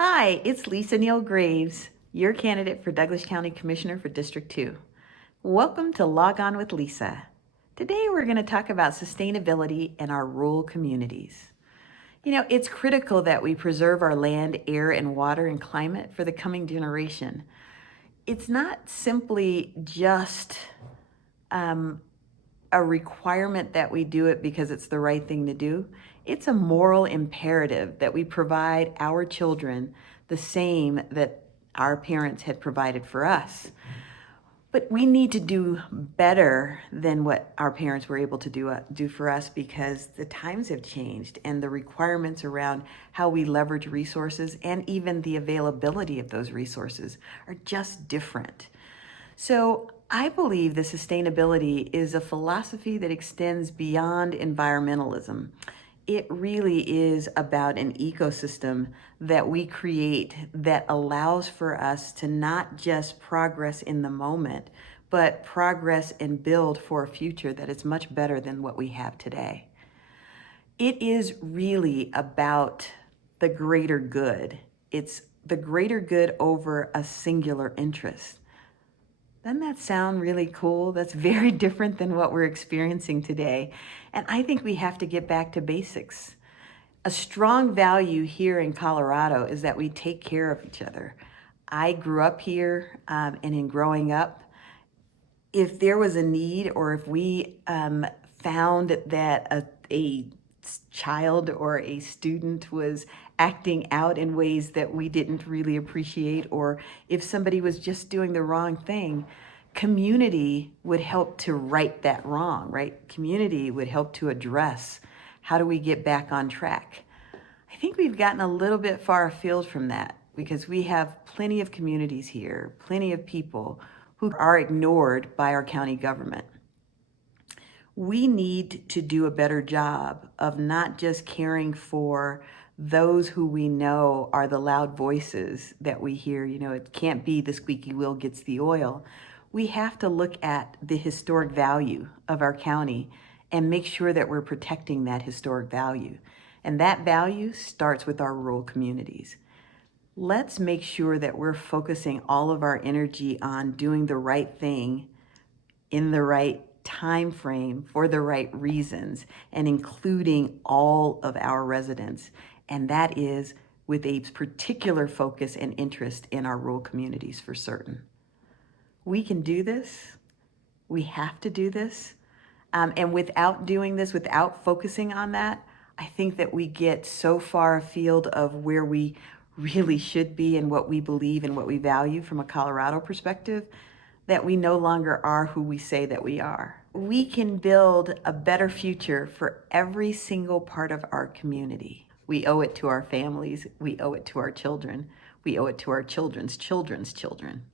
Hi, it's Lisa Neal-Graves, your candidate for Douglas County Commissioner for District 2. Welcome to Log On with Lisa. Today we're going to talk about sustainability in our rural communities. It's critical that we preserve our land, air, and water and climate for the coming generation. It's not simply just a requirement that we do it because it's the right thing to do. It's a moral imperative that we provide our children the same that our parents had provided for us. But we need to do better than what our parents were able to do for us, because the times have changed and the requirements around how we leverage resources and even the availability of those resources are just different. So I believe that sustainability is a philosophy that extends beyond environmentalism. It really is about an ecosystem that we create that allows for us to not just progress in the moment, but progress and build for a future that is much better than what we have today. It is really about the greater good. It's the greater good over a singular interest. Doesn't that sound really cool? That's very different than what we're experiencing today. And I think we have to get back to basics. A strong value here in Colorado is that we take care of each other. I grew up here, and in growing up, if there was a need, or if we found that a child or a student was acting out in ways that we didn't really appreciate, or if somebody was just doing the wrong thing, community would help to right that wrong, right? Community would help to address how do we get back on track. I think we've gotten a little bit far afield from that, because we have plenty of communities here, plenty of people who are ignored by our county government. We need to do a better job of not just caring for those who we know are the loud voices that we hear. It can't be the squeaky wheel gets the oil. We have to look at the historic value of our county and make sure that we're protecting that historic value. And that value starts with our rural communities. Let's make sure that we're focusing all of our energy on doing the right thing in the right time frame for the right reasons, and including all of our residents. And that is with a particular focus and interest in our rural communities for certain. We can do this. We have to do this. And without doing this, without focusing on that, I think that we get so far afield of where we really should be and what we believe and what we value from a Colorado perspective, that we no longer are who we say that we are. We can build a better future for every single part of our community. We owe it to our families. We owe it to our children. We owe it to our children's children's children.